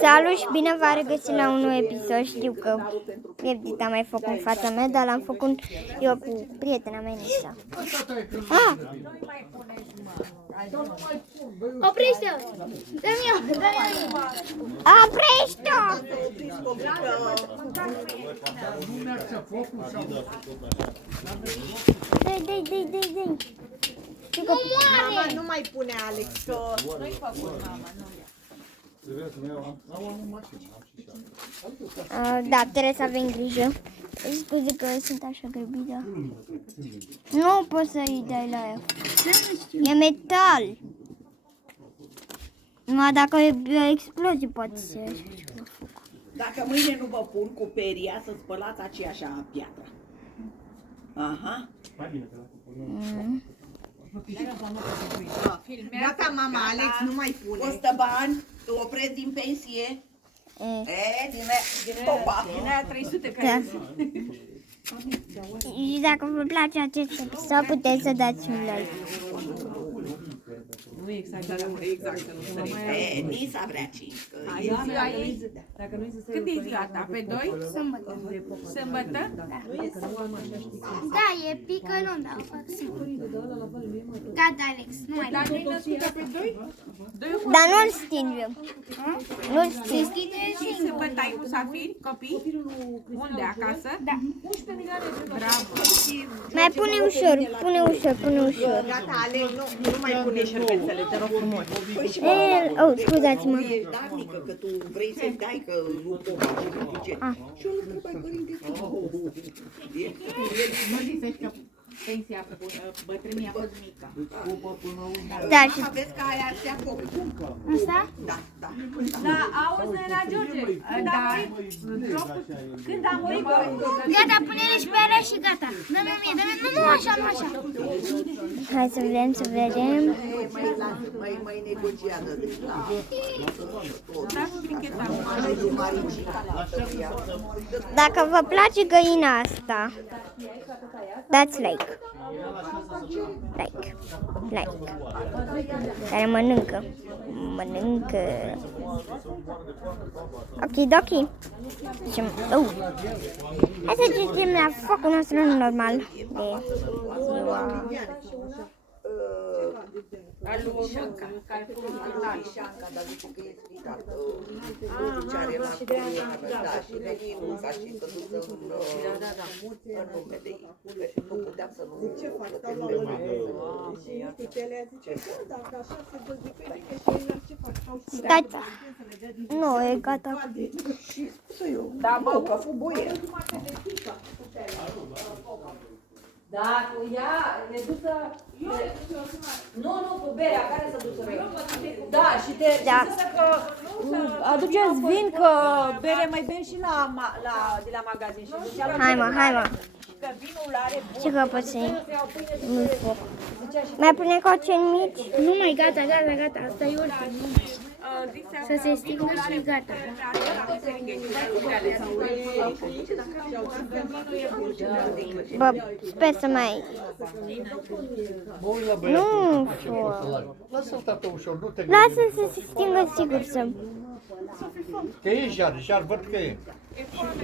Salut și bine v-am regăsit la un nou episod. Știu că Reptit a mai făcut în fața mea, dar l-am făcut eu cu prietena mea, Nisa. Oprește-o! Dă-mi eu! Oprește-o! Dă-i. Nu moare! Nu mai pune Alex, că Nu-i făcut, mama, nu ia. Da, trebuie să avem grijă. Scuze că sunt așa grăbită. Nu poți să-i dai la ea. E metal. Numai dacă e o explozie poate să dacă mâine nu vă pun cu peria să spălați aceeași piatră. Aha. Gata, mama, Alex, nu mai pune. Costă bani, îl opresc din pensie. Din aia 300 care Și dacă vă place acest episod, puteți să dați un like. Nu exagerăm, Nisa vrea 5. Când e ziua ta? Pe 2? Sâmbătă. Sâmbătă? Da, e pică nu, dar o fac singur. Gata, Alex, nu mai Dar nu-i născută pe 2? Dar nu-l stingem. Nu-l stingem. deschide și Sâmbătă ai cu Safiri, copii? Unde? Acasă? Da. Bravo! Mai pune ușor. Gata, Alex, nu mai pune șervețele, te rog frumos. Scuzați-mă. E darnică că tu vrei să-i dai că nu poate și nu ce. Și eu nu trebuie părinte. Nu ziceți că pensia bătrânii a fost mică. Da, și Aveți că aia se acopă. asta? Da. Da, auzi, nena George, când a murit Gata, pune-le și pe alea și gata. Dă-mi mie, nu așa. hai să vedem. Mai negociază. Dacă vă place găina asta, dați like. Care mănâncă. Okidoki. Hai să citim la focul nostru normal de ziua. Alușanca, care a fost Șanca, dar zice că e spitată. Ce are la coloană, da, și veninul, ca și să ducă în nume de ei. Și nu puteam să nu... Ce fac? Stau la ăla. Și Stele zice, dacă așa se vă zică, și ei ce fac? Stai. Nu, e gata. Și spusă eu, da, bă, că a fost boier. Da, cu ea e dusă... Nu, cu berea, care să dusă? Da, și te zisă că aduceți vin, că bere mai bem și de la magazin. Și zicea la Hai mă. că vinul are bun. Ce căpățâni? Nu foc. Mai pune coceni mici? Nu mai, gata, asta e ultimul. Să se stingă și gata. Bă, sper să mai... Nu foc. Lasă-l, tată, ușor, nu te Lasă să se stingă sigur să... Că e jar văd că e.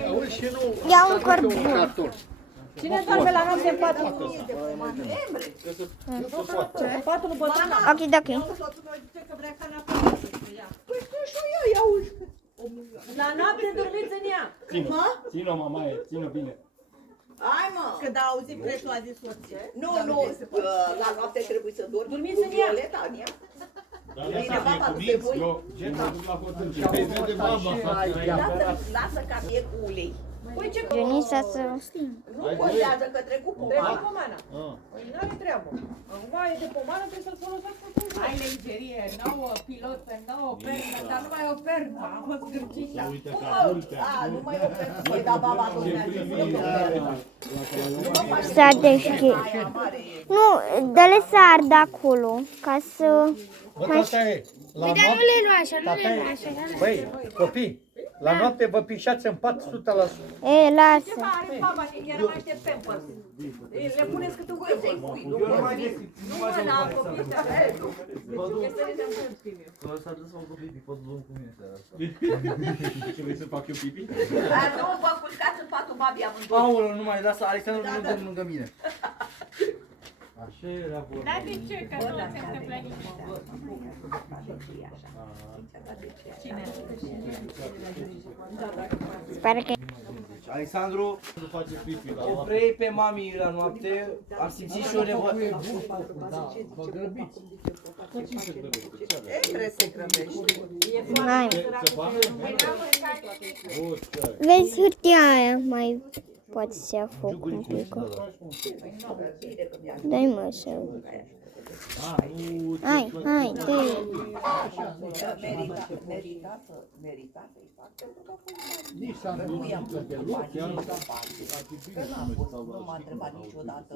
Auzi, și nu... Ia un cărbun. Carton. Cine doarme la noapte în patul? Ce? Patul lui bătrână? Okidoki. La noapte dormiți în ea. Ține-o, mamaie, ține-o bine. Hai, mă! Când a auzit prețul a zis soție. Nu, la noapte trebuie să dormi Dormiți cu în ea. Violeta, în ea. Dar lasă cu minți, eu mă duc la hotărâre. Vei vede mama. Lasă ca fie cu ulei. Păi ce Genisa să... Nu contează că trec cu Trec pomana. cu pomana. Păi n-are treabă. Acum e de pomană, trebuie să-l folosească cum vrei. Ai lenjerie nouă, pilotă nouă, pernă, dar nu mai o pernă, am fost gârcită. Uite că multe. Nu mai ofer. Păi da, baba, nu S-a deschis. Nu, dă-le să ardă acolo, ca să... Bă, tata e. La Dar nu le lua așa, Băi, copii, La noapte vă pișați în pat 100%. E, lasă. Are baba, iar mai aștept Pampers. Le puneți câte un Pampers. Nu mâna am copii, dar să le dăm Ce vrei să fac eu pipi? Nu vă culcați în patul babii amândoi. Aoleu, nu mai lasă Alexandru lângă mine. Așa era vorba. Dar de ce? Că nu se întâmplă nimic. Sper că... Alexandru, Nu face pipi la o vrei pe mami la noapte, ar simți și o nevoie. Vă grăbiți. Trebuie să grăbești. N-ai. Să facă? Vezi hârtia aia, mai poți să ia foc un pic. Dai mă să... Hai, dă Merita să-i facă. Nici s-a întâmplat deloc. Nu m-a întrebat niciodată.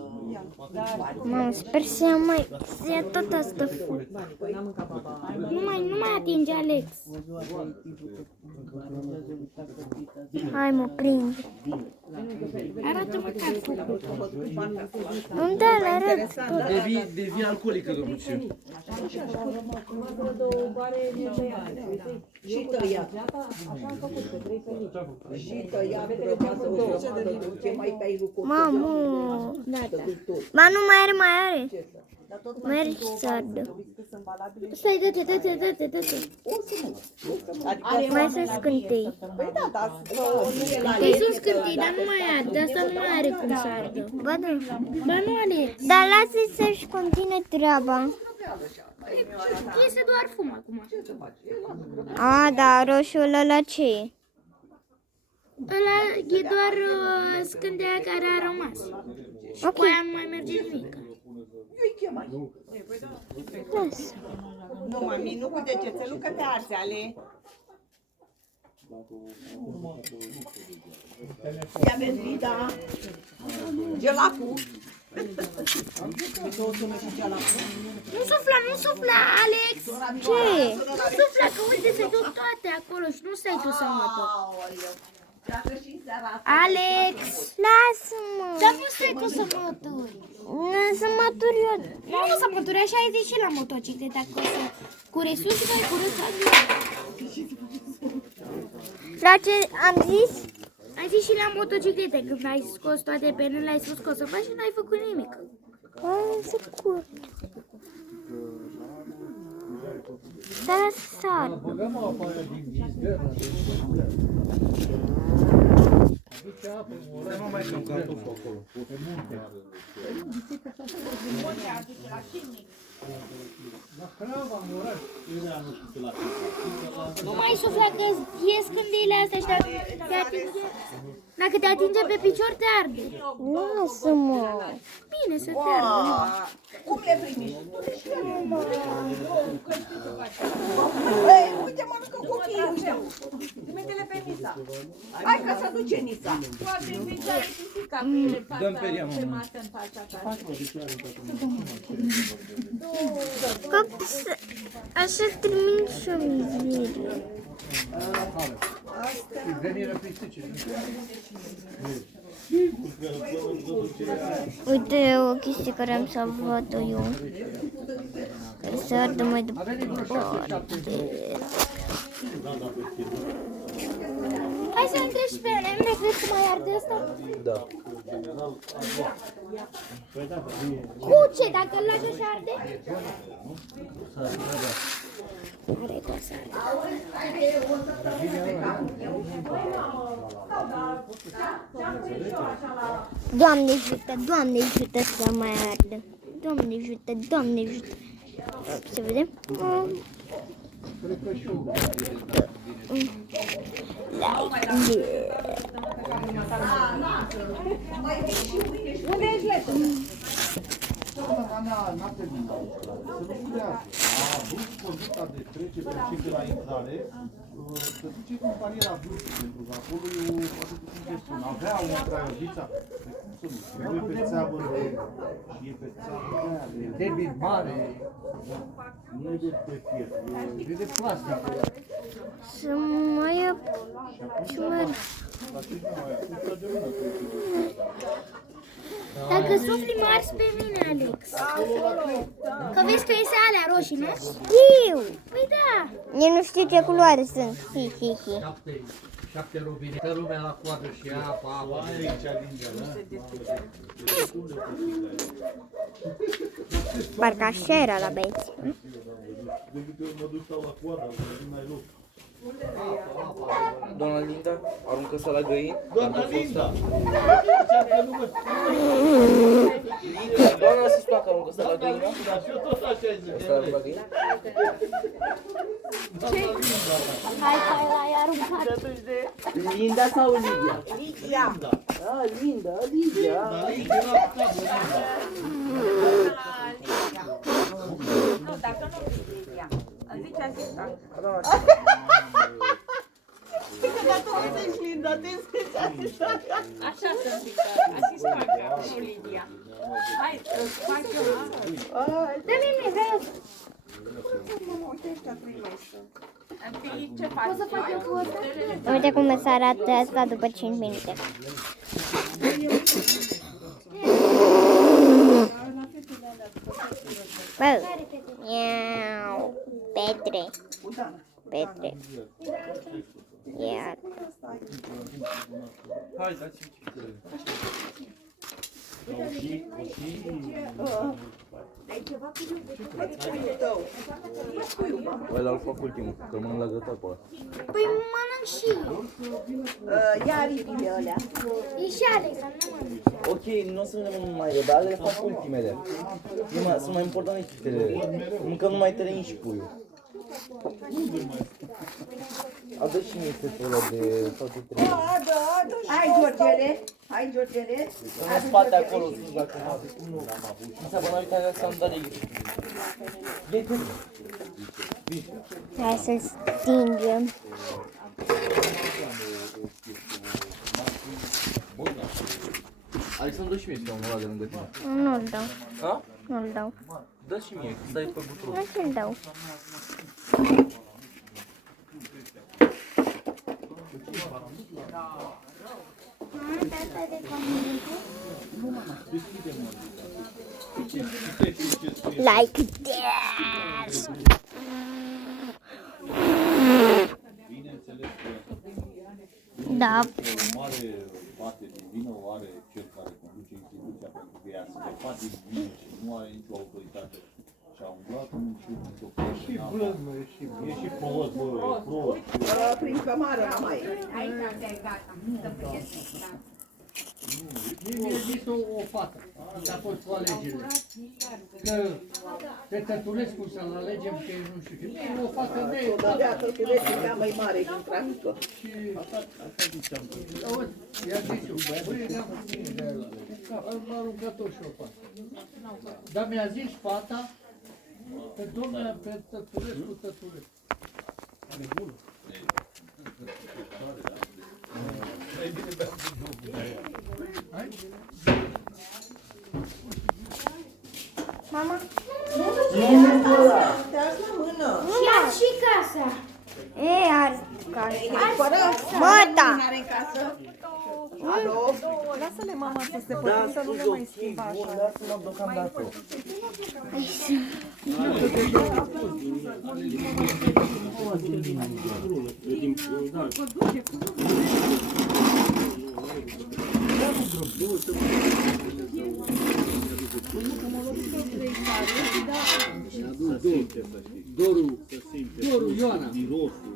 Mamă, sper să ia mai... să ia tot asta foc. Nu mai atinge Alex. Hai mă, prind. Arată măcar focul. Nu, da, le arăt tot. Devii alcoolică, domnuțiu. Și tăiat. Și tăiat, rămasă o grămadă de ce mai tai lucruri. Mamă, ba nu mai are. Mergi să ardă. Stai, dă-te. Mai sunt scântei. Păi da, dar Păi sunt scântei, dar nu mai ard. Asta nu mai are cum să ardă. Ba da. Ba nu, Alex. Dar lasă-i să-și continue treaba. Iese doar fum acum. A, da, roșiul ăla ce e? Ăla e doar scânteia care a rămas. Și cu aia nu mai merge nimic. eu-i chem aici. Lasă. Nu, mami, nu cu degețelul, că te arzi, Ale. Ia vezi, Vida. Gelacul. Nu sufla, Alex! Ce? Nu sufla, că uite, se duc toate acolo și nu stai tu să mături. Dacă și în seara asta. Alex! Lasă-mă. Dar nu stai tu să mături. Să mătur eu. Nu să mături, așa ai zis și la motocicletă, că o să cure sus și mai cură sus. La ce am zis? Ai zis și la motociclete, când ai scos toate penele, ai spus că o să faci și n-ai făcut nimic. Să curg. Dar sar. Băgăm apa aia din cisternă. Aduce apă în oraș. Nu mai sunt cartoful acolo. Pe munte. La Crava, în oraș. Nu mai sufla că ies scândeile astea și dacă te atinge pe picior, te arde. Lasă-mă. Bine, să te ardă. Cum le primiști? Ei, uite, mănâncă copiii ăștia. Trimite-le pe Nisa. Hai că se duce Nisa. Poate Nisa are pisica pe ele Dăm pe ea, pe mama. masă în fața ta. Așa trimit și o mizerie. Veniră pisici. Uite o chestie care am salvat-o eu. Să ardă mai departe. Hai să întreb și pe Emre, crezi că mai arde asta? Da. Cu ce? Dacă îl lași așa arde? Are cum să arde. Doamne ajută să mai ardă. Doamne ajută. Să vedem. Unde ești letă? N-a terminat. Să nu curează. A avut conducta de 13% la intrare, să duce compania la Vârst, pentru că acolo e o, poate cum se spun, avea o traiodița. Cum să nu, nu e pe țeavă de, e pe țeavă de aia, de debit mare, nu e de fier, e de plastic. Să mai ia Dacă sufli mari pe mine, Alex. Că vezi că iese alea roșii, nu? Știu! Păi da. Eu nu știu ce culoare sunt. Hi, hi, hi. 7 robine. Stă lumea la coadă și apă. Parcă așa era la băieți. De câte ori mă duc stau la coadă, nu mai loc. Doamna Linda, aruncă-să la găini. Doamna Linda! Doamna să-ți placă, aruncă-să la găini, da? Dar și eu tot așa îi zic. Să la găini? Hai, l-ai aruncat. Linda sau Lidia? Lidia. Ah, Linda, Lidia. Dar aici era capul Linda. Nu, dacă nu zici Lidia. Zici asistant. Dar tu nu zici Linda, te zici asistant. Așa să zic, asistant, nu Lidia. Hai, faci eu. Dă-mi mie, vreau. Ce faci? Poți să fac eu cu ăsta? Uite cum se arată asta după 5 minute. Bă, iau, Petre. Petre. Iar. Hai, dați-mi. Băi, l-al fac ultimul, că mănânc la gătat pe ăla. Păi mănânc și eu. Ia aripile alea. E și Alex, dar nu mănânc. Ok, nu o să ne mănânc mai rău, dar le fac ultimele. Sunt mai importante chestiile. Încă nu mai trăim și puiul. Adă și mie setul ăla de toate trei. Hai, Georgele. Hai, Georgele. Să mă spate acolo sus dacă nu. Mi s-a bănat uitarea sandalii. Iete. Hai să-l stingem. Alexandru, dă și mie scaunul ăla de lângă tine. Nu-l dau. Ha? Nu-l dau. Dă și mie, că stai pe butuc. Nu ți-l dau. Like this. Bineînțeles că Da. o mare parte din vină o are cel care conduce instituția, pentru că ea scăpat din vină și nu are nicio autoritate. Și a umblat în într-o și blând, e și prost, bă, e prost. Prin cămară, mama e. Aici, gata. Mie mi-a zis o fată, a fost cu alegerile, că pe Tătulescu să-l alegem, că nu știu ce. O fată de O dădea Tătulescu cea mai mare din trafică. și auzi, i-a zis eu, băi, ne-am m-a aruncat-o și o fată. Dar mi-a zis fata, pe domnule, pe Tătulescu. Mama, Te-ați la mână. ia și casa. E, ars casa. Fără Măta! are în casă. Alo? Lasă-le mama să se Da, potrivită, nu le scuze, mai ok, schimba bun, așa. lasă-mă deocamdată. Doru Ioana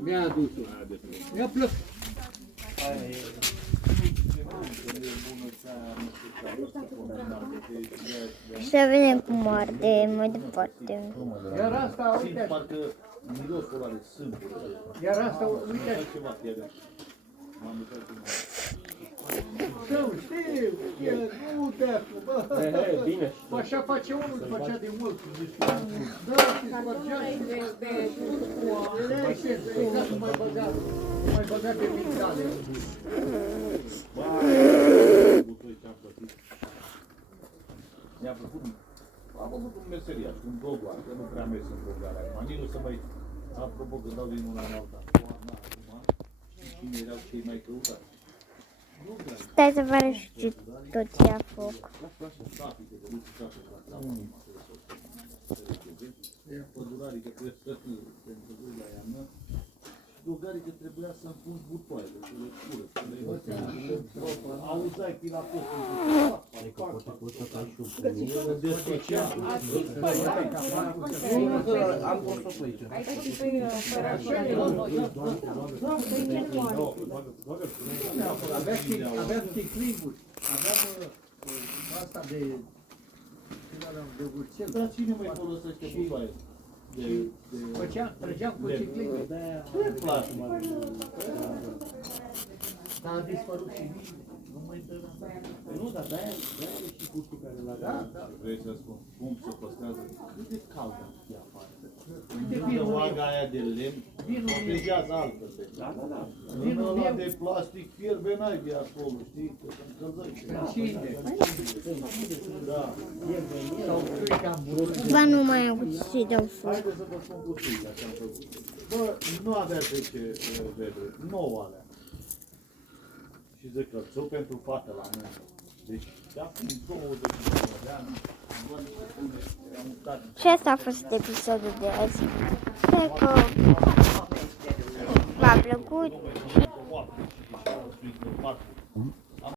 mi-a adus-o. Mi-a plăcut. Să vedem cum arde mai departe. Iar asta, Simt uite, parcă mirosul ăla de sâmbure. iar asta, uite, Ceva pierde. M-am uitat în știu, nu te bă. Bine. Așa face unul, făcea de mult. Da, și spărgea și era esență, exact cum mai băga pe migdale. Mi-a plăcut. Am avut un meseriaș, un dogoar, că nu prea mers în dogarea. Acum, nici nu să mai... Apropo, că dau din una în alta. Toamna, acum, și cine erau cei mai căutați. Stai să vă arăt ce tot ia foc. Pădurarii că trebuie să fie pentru la iarnă. Dugarii că trebuia să-mi pun butoaile, să le cură, să le auzai prin la postul. Adică poate să ai și un Am pus-o pe aici. Aveam sticlinguri, aveam asta de vârcel. Dar cine mai folosește butoaie? Trăgeam cu sticlinguri. Ce-mi place, mă? Dar a dispărut și nici nu mai dă la mea. Nu, dar de-aia e și gustul care l-a. Da. Vrei să spun, cum se păstrează? Cât de caldă e afară. De oaga aia de lemn, protejează altfel. Da. Vinul ăla de plastic fierbe n-ai de acolo, știi? Că se încălzește. Da. Ba nu mai am să-i dau foc. Haideți să vă spun puțin ce am făcut. Bă, nu avea 10 vedere, 9 alea. Și zic că țu pentru fată la mână. Deci, de-a fiind 20 de ani, bă, niște pune, am mutat. Și asta a fost episodul de azi. Sper că v-a plăcut. Și